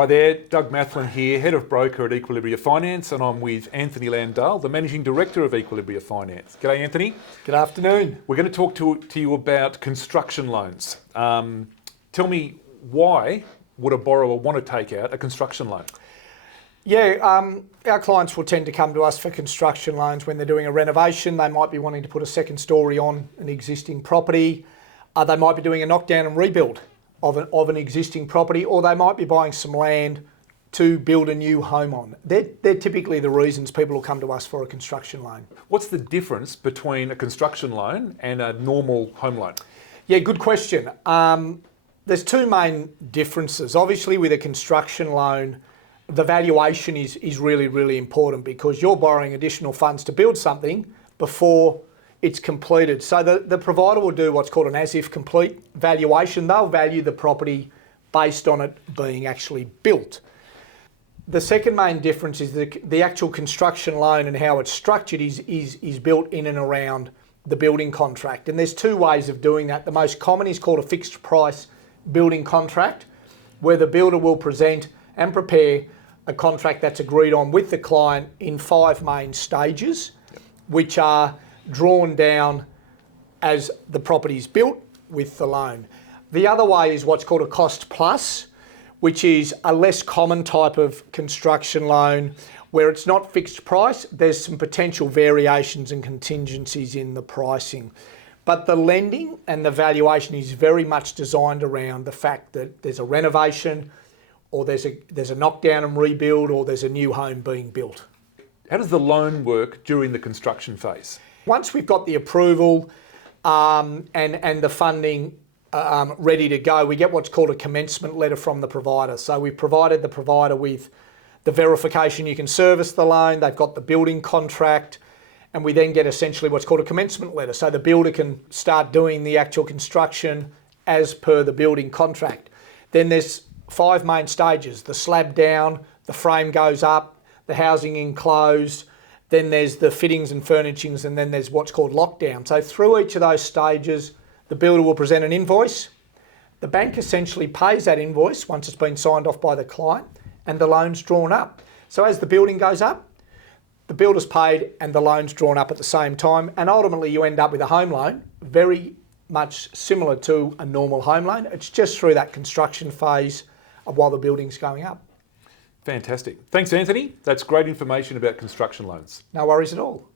Hi there, Doug Mathlin here, Head of Broker at Equilibria Finance, and I'm with Anthony Landahl, the Managing Director of Equilibria Finance. G'day, Anthony. Good afternoon. We're going to talk to you about construction loans. Tell me, why would a borrower want to take out a construction loan? Yeah, our clients will tend to come to us for construction loans when they're doing a renovation. They might be wanting to put a second story on an existing property. They might be doing a knockdown and rebuild of an existing property, or they might be buying some land to build a new home on. They're typically the reasons people will come to us for a construction loan. What's the difference between a construction loan and a normal home loan? Yeah, good question. There's two main differences. Obviously, with a construction loan, the valuation is really, really important because you're borrowing additional funds to build something before it's completed. So the provider will do what's called an as-if complete valuation. They'll value the property based on it being actually built. The second main difference is the actual construction loan and how it's structured is built in and around the building contract. And there's two ways of doing that. The most common is called a fixed price building contract, where the builder will present and prepare a contract that's agreed on with the client in 5 main stages, which are drawn down as the property is built with the loan. The other way is what's called a cost plus, which is a less common type of construction loan where it's not fixed price. There's some potential variations and contingencies in the pricing. But the lending and the valuation is very much designed around the fact that there's a renovation, or there's a knockdown and rebuild, or there's a new home being built. How does the loan work during the construction phase? Once we've got the approval and the funding ready to go, we get what's called a commencement letter from the provider. So we've provided the provider with the verification you can service the loan, they've got the building contract, and we then get essentially what's called a commencement letter. So the builder can start doing the actual construction as per the building contract. Then there's 5 main stages: the slab down, the frame goes up, the housing enclosed, then there's the fittings and furnishings, and then there's what's called lockdown. So through each of those stages, the builder will present an invoice. The bank essentially pays that invoice once it's been signed off by the client, and the loan's drawn up. So as the building goes up, the builder's paid and the loan's drawn up at the same time, and ultimately you end up with a home loan, very much similar to a normal home loan. It's just through that construction phase of while the building's going up. Fantastic. Thanks, Anthony. That's great information about construction loans. No worries at all.